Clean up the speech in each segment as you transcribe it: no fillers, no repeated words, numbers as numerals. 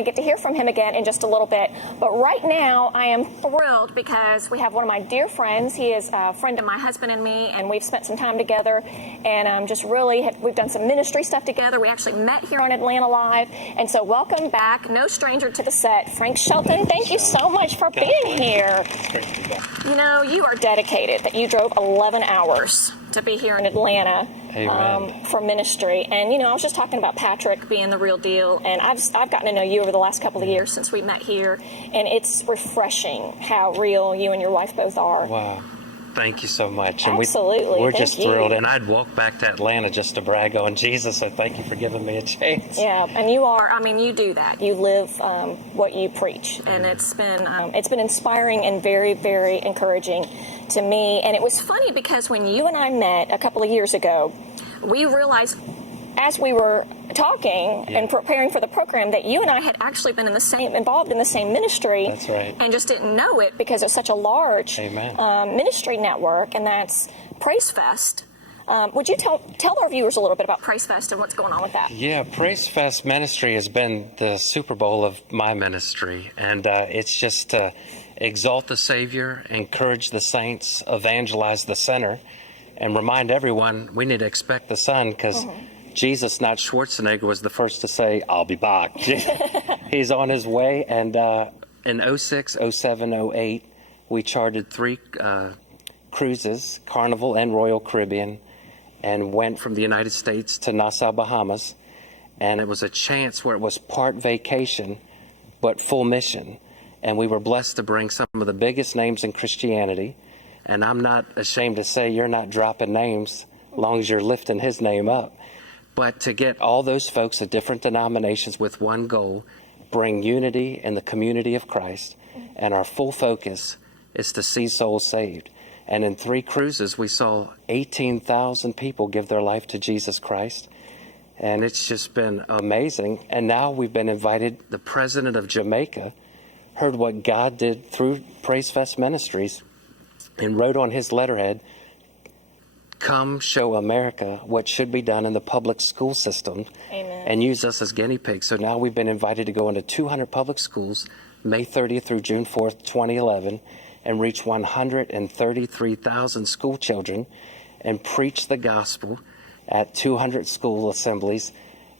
going to get to hear from him again in just a little bit. But right now, I am thrilled because we have one of my dear friends. He is a friend of my husband and me, and we've spent some time together. And just really, we've done some ministry stuff together. We actually met here on Atlanta Live. And so welcome back, no stranger to the set, Frank Shelton. Thank you so much for being here. You know, you are dedicated that you drove 11 hours to be here in Atlanta for ministry. And, you know, I was just talking about Patrick being the real deal. And I've gotten to know you over the last couple of years since we met here. And it's refreshing how real you and your wife both are. Wow. Thank you so much. And Absolutely. we're just thrilled. And I'd walk back to Atlanta just to brag on Jesus. So thank you for giving me a chance. Yeah, and you are, I mean, you do that. You live what you preach. And it's been inspiring and very, very encouraging to me. And it was funny because when you and I met a couple of years ago, we realized as we were talking and preparing for the program that you and I had actually been involved in the same ministry. That's right. And just didn't know it because it's such a large ministry network, and that's Praise Fest. Would you tell our viewers a little bit about Praise Fest and what's going on with that? Yeah, Praise Fest ministry has been the Super Bowl of my ministry, and it's just to exalt the Savior, encourage the saints, evangelize the sinner, and remind everyone we need to expect the Son because Jesus, not Schwarzenegger, was the first to say, "I'll be back." He's on his way. And in 06, 07, 08, we chartered 3 cruises, Carnival and Royal Caribbean, and went from the United States to Nassau, Bahamas. And it was a chance where it was part vacation, but full mission. And we were blessed to bring some of the biggest names in Christianity. And I'm not ashamed to say you're not dropping names as long as you're lifting his name up. But to get all those folks of different denominations with one goal, bring unity in the community of Christ. And our full focus is to see souls saved. And in 3 cruises, we saw 18,000 people give their life to Jesus Christ. And it's just been amazing. And now we've been invited. The president of Jamaica heard what God did through Praise Fest Ministries and wrote on his letterhead, "Come show America what should be done in the public school system." Amen. And use us as guinea pigs. So now we've been invited to go into 200 public schools, May 30th through June 4th, 2011, and reach 133,000 school children and preach the gospel at 200 school assemblies.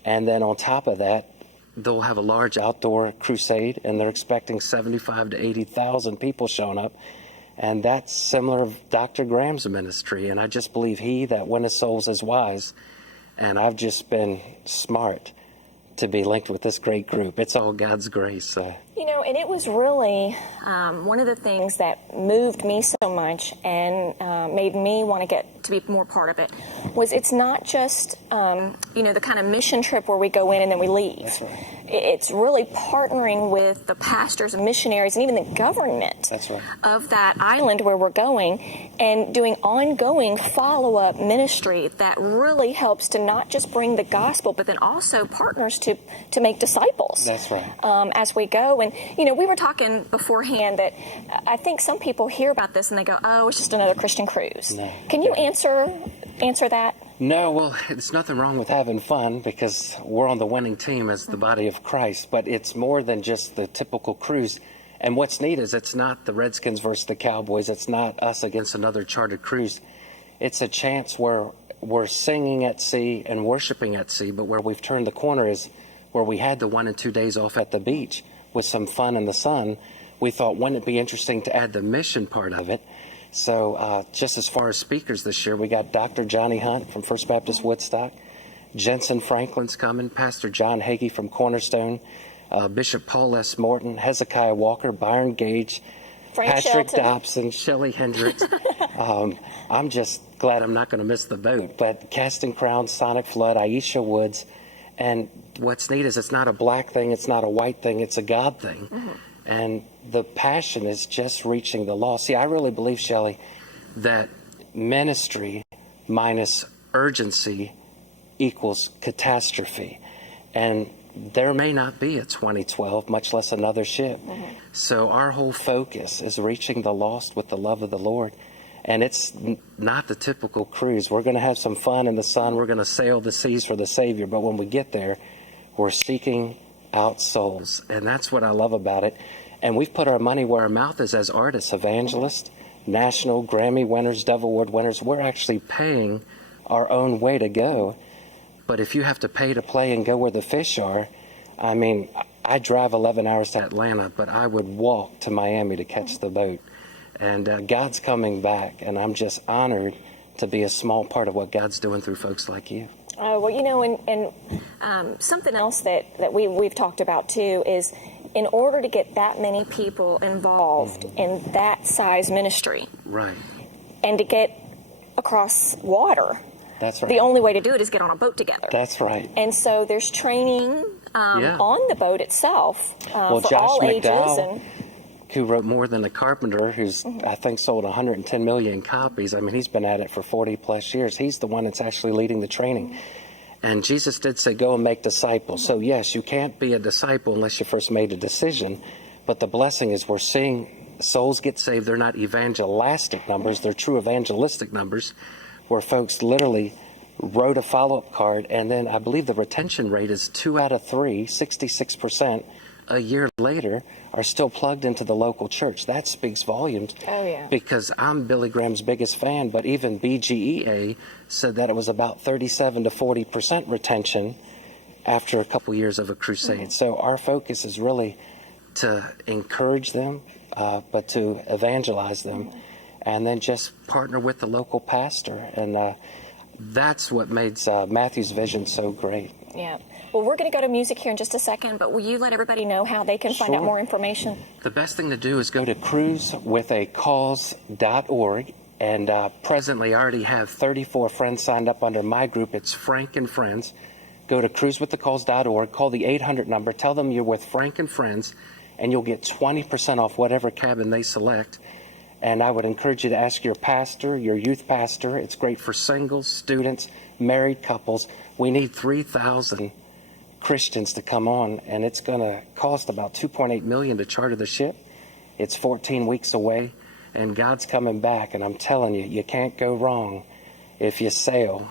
And then on top of that, they'll have a large outdoor crusade, and they're expecting 75 to 80,000 people showing up. And that's similar to Dr. Graham's ministry. And I just believe he that winneth souls is wise. And I've just been smart to be linked with this great group. It's all God's grace. You know, and it was really one of the things that moved me so much and made me want to get to be more part of it was it's not just, you know, the kind of mission trip where we go in and then we leave. That's right. It's really partnering with the pastors and missionaries and even the government of that island where we're going and doing ongoing follow-up ministry that really helps to not just bring the gospel, but then also partners to make disciples. That's right. As we go. And, you know, we were talking beforehand that I think some people hear about this and they go, oh, it's just another Christian cruise. No. Can you answer that? No, well, there's nothing wrong with having fun because we're on the winning team as the body of Christ, but it's more than just the typical cruise. And what's neat is it's not the Redskins versus the Cowboys. It's not us against another chartered cruise. It's a chance where we're singing at sea and worshiping at sea, but where we've turned the corner is where we had the 1 and 2 days off at the beach with some fun in the sun. We thought, wouldn't it be interesting to add the mission part of it? So just as far as speakers this year, we got Dr. Johnny Hunt from First Baptist Woodstock, Jensen Franklin's coming, Pastor John Hagee from Cornerstone, Bishop Paul S. Morton, Hezekiah Walker, Byron Gage, Frank Patrick Shelton. Dobson, Shelley Hendricks. I'm just glad I'm not going to miss the boat. But Casting Crowns, Sonic Flood, Aisha Woods. And what's neat is it's not a black thing, it's not a white thing, it's a God thing. And the passion is just reaching the lost. See, I really believe, Shelley, that ministry minus urgency equals catastrophe. And there may not be a 2012, much less another ship. So our whole focus is reaching the lost with the love of the Lord. And it's not the typical cruise. We're going to have some fun in the sun. We're going to sail the seas for the Savior. But when we get there, we're seeking out souls. And that's what I love about it. And we've put our money where our mouth is as artists, evangelists, national Grammy winners, Dove Award winners. We're actually paying our own way to go. But if you have to pay to play and go where the fish are, I mean, I drive 11 hours to Atlanta, but I would walk to Miami to catch the boat. And God's coming back, and I'm just honored to be a small part of what God's doing through folks like you. Well, you know, and something else that we've talked about too is, in order to get that many people involved in that size ministry, right, and to get across water, that's right. The only way to do it is get on a boat together. That's right. And so there's training on the boat itself for Josh all McDowell, ages. Who wrote More Than a Carpenter, who's I think sold 110 million copies. I mean, he's been at it for 40 plus years. He's the one that's actually leading the training. And Jesus did say, go and make disciples. So yes, you can't be a disciple unless you first made a decision. But the blessing is we're seeing souls get saved. They're not evangelistic numbers. They're true evangelistic numbers, where folks literally wrote a follow-up card. And then I believe the retention rate is 2 out of 3, 66%. A year later are still plugged into the local church. That speaks volumes. Oh, yeah. Because I'm Billy Graham's biggest fan, but even BGEA said that it was about 37 to 40% retention after a couple years of a crusade. So our focus is really to encourage them, but to evangelize them, and then just partner with the local pastor. And that's what makes Matthew's vision so great. Yeah. Well, we're going to go to music here in just a second, but will you let everybody know how they can find out more information? The best thing to do is go to cruisewithacause.org. And presently, I already have 34 friends signed up under my group. It's Frank and Friends. Go to cruisewithacause.org, call the 800 number, tell them you're with Frank and Friends, and you'll get 20% off whatever cabin they select. And I would encourage you to ask your pastor, your youth pastor. It's great for singles, students, married couples. We need 3,000 Christians to come on, and it's going to cost about $2.8 million to charter the ship. It's 14 weeks away, and God's coming back. And I'm telling you, you can't go wrong if you sail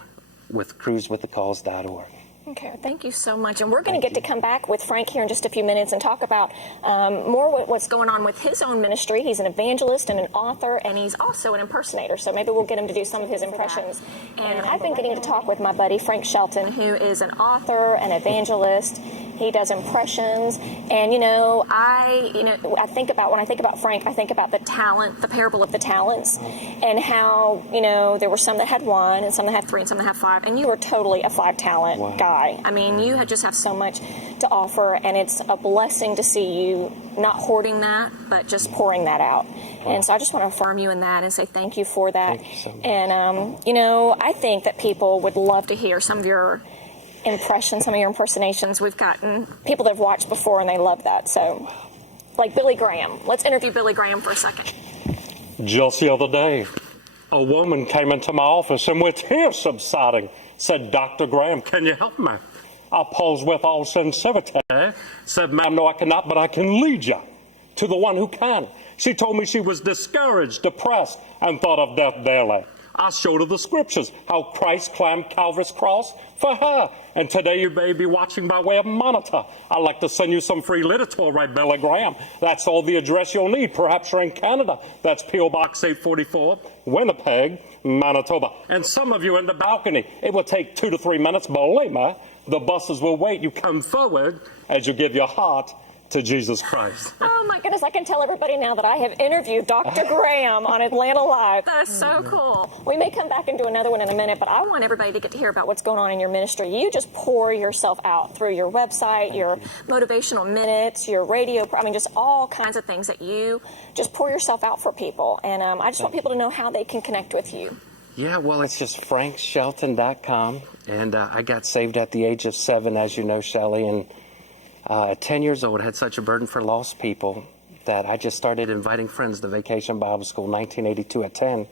with cruisewiththecause.org. Okay, thank you so much. And we're going to get to come back with Frank here in just a few minutes and talk about more what's going on with his own ministry. He's an evangelist and an author, and he's also an impersonator. So maybe we'll get him to do some of his impressions. And I've been getting to talk with my buddy Frank Shelton, who is an author, an evangelist. He does impressions. And, I think about, when I think about Frank, I think about the talent, the parable of the talents, and how, there were some that had 1 and some that had 3 and some that had 5. And you were totally a 5-talent guy. I mean, you just have so much to offer, and it's a blessing to see you not hoarding that, but just pouring that out. And so I just want to affirm you in that and say thank you for that. Thank you so much. And, I think that people would love to hear some of your impressions, some of your impersonations. We've gotten people that have watched before, and they love that. So, like Billy Graham. Let's interview Billy Graham for a second. Just the other day, a woman came into my office and with tears subsiding said, Dr. Graham, can you help me? I paused with all sincerity, said, ma'am, no, I cannot, but I can lead you to the one who can. She told me she was discouraged, depressed, and thought of death daily. I showed her the scriptures, how Christ climbed Calvary's cross for her. And today you may be watching by way of monitor. I'd like to send you some free literature, right, Billy Graham? That's all the address you'll need. Perhaps you're in Canada. That's P.O. Box 844, Winnipeg, Manitoba. And some of you in the balcony. It will take 2 to 3 minutes. Believe me, the buses will wait. You come forward as you give your heart to Jesus Christ. Oh my goodness, I can tell everybody now that I have interviewed Dr. Graham on Atlanta Live. That's so cool. We may come back and do another one in a minute, but I want everybody to get to hear about what's going on in your ministry. You just pour yourself out through your website, your motivational minutes, your radio, just all kinds of things that you just pour yourself out for people. And I just want people to know how they can connect with you. Yeah, well, it's just frankshelton.com. And I got saved at the age of 7, as you know, Shelley, and at 10 years old, I had such a burden for lost people that I just started inviting friends to Vacation Bible School 1982 at 10.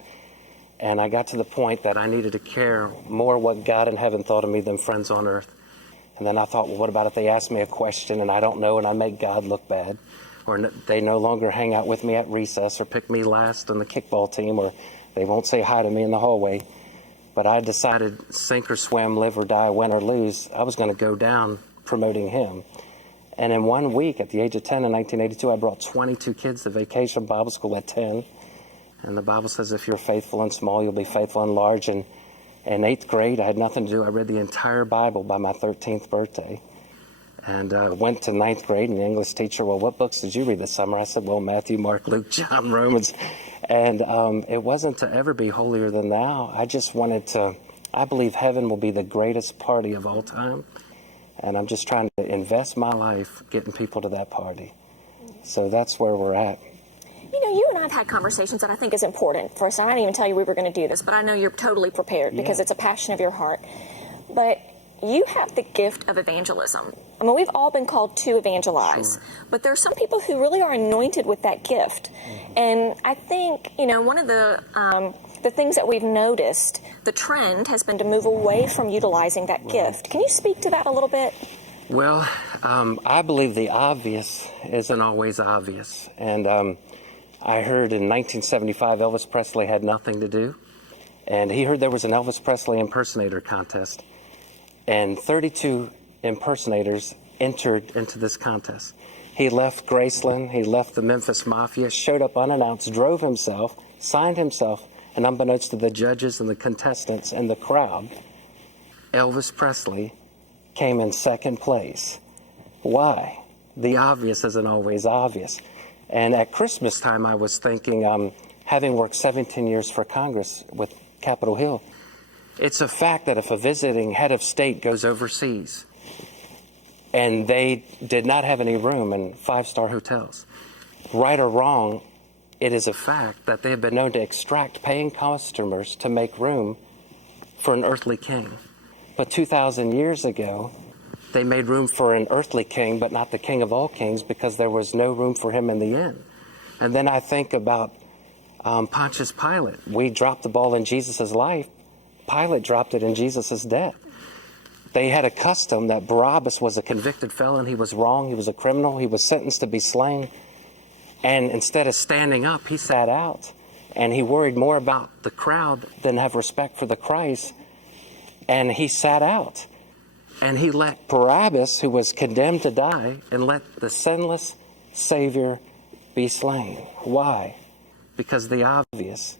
And I got to the point that I needed to care more what God in heaven thought of me than friends on earth. And then I thought, well, what about if they ask me a question and I don't know and I make God look bad? Or they no longer hang out with me at recess or pick me last on the kickball team, or they won't say hi to me in the hallway. But I decided, sink or swim, live or die, win or lose, I was going to go down promoting Him. And in 1 week, at the age of 10 in 1982, I brought 22 kids to Vacation Bible School at 10. And the Bible says if you're faithful in small, you'll be faithful in large. And in 8th grade, I had nothing to do. I read the entire Bible by my 13th birthday. And went to 9th grade, and the English teacher, well, what books did you read this summer? I said, well, Matthew, Mark, Luke, John, Romans. And it wasn't to ever be holier than thou. I just wanted to, I believe heaven will be the greatest party of all time. And I'm just trying to invest my life getting people to that party. So that's where we're at. You know, you and I have had conversations that I think is important for us. I didn't even tell you we were going to do this, but I know you're totally prepared because it's a passion of your heart. But you have the gift of evangelism. I mean, we've all been called to evangelize, but there are some people who really are anointed with that gift. And I think, you know, one of the things that we've noticed, the trend has been to move away from utilizing that gift. Can you speak to that a little bit? Well, I believe the obvious isn't always obvious. And I heard in 1975 Elvis Presley had nothing to do. And he heard there was an Elvis Presley impersonator contest. And 32 impersonators entered into this contest. He left Graceland, he left the Memphis Mafia, showed up unannounced, drove himself, signed himself, and unbeknownst to the judges and the contestants and the crowd, Elvis Presley came in second place. Why? The obvious isn't always obvious. And at Christmas time, I was thinking, having worked 17 years for Congress with Capitol Hill, it's a fact that if a visiting head of state goes overseas and they did not have any room in 5-star hotels, right or wrong, it is a fact that they have been known to extract paying customers to make room for an earthly king. But 2,000 years ago, they made room for an earthly king, but not the king of all kings, because there was no room for him in the inn. And then I think about Pontius Pilate. We dropped the ball in Jesus' life. Pilate dropped it in Jesus' death. They had a custom that Barabbas was a convicted felon. He was wrong. He was a criminal. He was sentenced to be slain. And instead of standing up, he sat out. And he worried more about the crowd than have respect for the Christ. And he sat out. And he let Barabbas, who was condemned to die, and let the sinless Savior be slain. Why? Because the obvious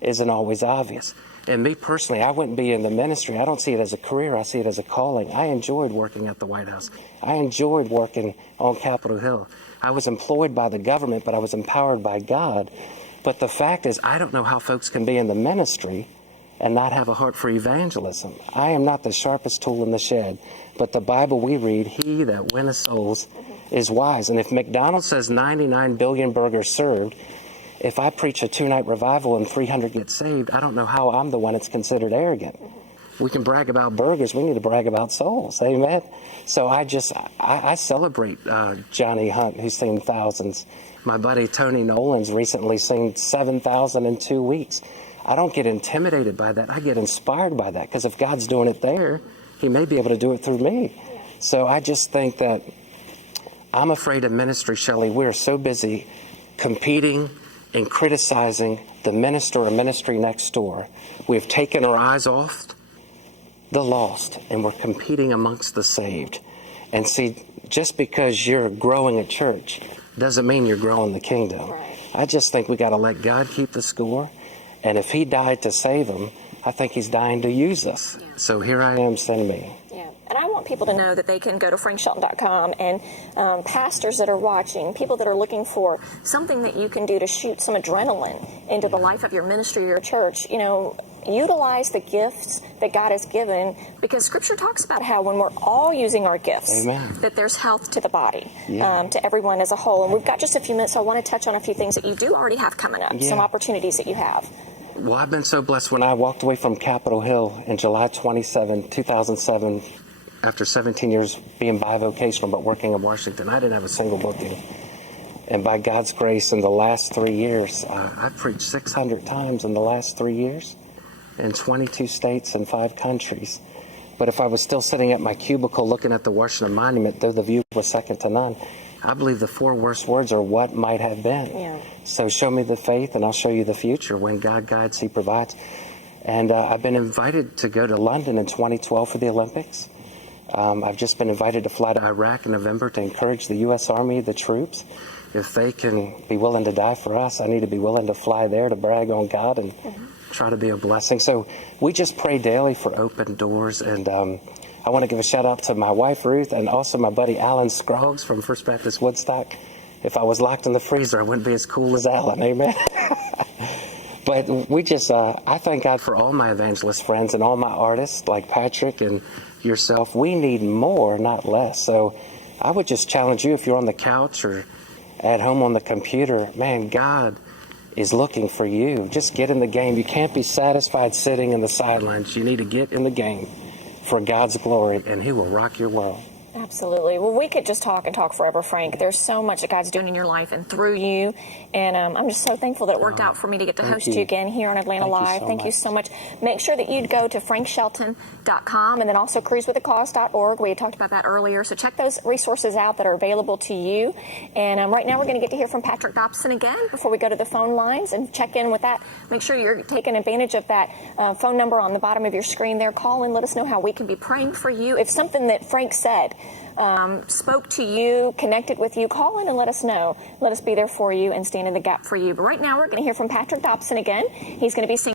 isn't always obvious. And me personally, I wouldn't be in the ministry. I don't see it as a career. I see it as a calling. I enjoyed working at the White House. I enjoyed working on Capitol Hill. I was employed by the government, but I was empowered by God. But the fact is, I don't know how folks can be in the ministry and not have a heart for evangelism. I am not the sharpest tool in the shed, but the Bible we read, he that winneth souls is wise. And if McDonald's says 99 billion burgers served, if I preach a 2-night revival and 300 get saved, I don't know how I'm the one that's considered arrogant. We can brag about burgers. We need to brag about souls. Amen. So I celebrate Johnny Hunt, who's seen thousands. My buddy Tony Nolan's recently seen 7,000 in 2 weeks. I don't get intimidated by that. I get inspired by that, because if God's doing it there, he may be able to do it through me. So I just think that I'm afraid of ministry, Shelley. We're so busy competing and criticizing the minister or ministry next door. We've taken our eyes off the lost, and we're competing amongst the saved. And see, just because you're growing a church doesn't mean you're growing the kingdom. Right. I just think we got to let God keep the score. And if he died to save them, I think he's dying to use us. Yeah. So here I am, send me. Yeah. And I want people to know that they can go to frankshelton.com, and pastors that are watching, people that are looking for something that you can do to shoot some adrenaline into the life of your ministry or your church, you know, utilize the gifts that God has given, because Scripture talks about how when we're all using our gifts, Amen, that there's health to the body, to everyone as a whole. And we've got just a few minutes, so I want to touch on a few things that you do already have coming up, some opportunities that you have. Well, I've been so blessed. When I walked away from Capitol Hill in July 27, 2007, after 17 years being bivocational but working in Washington, I didn't have a single booking. And by God's grace, in the last 3 years, I've preached 600 times in the last 3 years in 22 states and 5 countries. But if I was still sitting at my cubicle looking at the Washington Monument, though the view was second to none, I believe the 4 worst words are what might have been. Yeah. So show me the faith and I'll show you the future. When God guides, he provides. And I've been invited to go to London in 2012 for the Olympics. I've just been invited to fly to Iraq in November to encourage the U.S. Army, the troops. If they can be willing to die for us, I need to be willing to fly there to brag on God and try to be a blessing. So we just pray daily for open doors. And I want to give a shout out to my wife, Ruth, and also my buddy Alan Scroggs from First Baptist Woodstock. If I was locked in the freezer, I wouldn't be as cool as Alan. Amen. But we just, I thank God for all my evangelist friends and all my artists like Patrick and yourself. We need more, not less. So I would just challenge you, if you're on the couch or at home on the computer, man, God is looking for you. Just get in the game. You can't be satisfied sitting in the sidelines. You need to get in the game for God's glory, and He will rock your world. Absolutely. Well, we could just talk and talk forever, Frank. There's so much that God's doing in your life and through you. And I'm just so thankful that it worked out for me to get to host you again here on Atlanta Live. Thank you so much. Make sure that you'd go to frankshelton.com and then also cruisewithacause.org. We talked about that earlier. So check those resources out that are available to you. And right now we're going to get to hear from Patrick Dobson again before we go to the phone lines and check in with that. Make sure you're taking advantage of that phone number on the bottom of your screen there. Call and let us know how we can be praying for you. If something that Frank said spoke to you, connected with you, call in and let us know. Let us be there for you and stand in the gap for you. But right now we're going to hear from Patrick Dobson again. He's going to be singing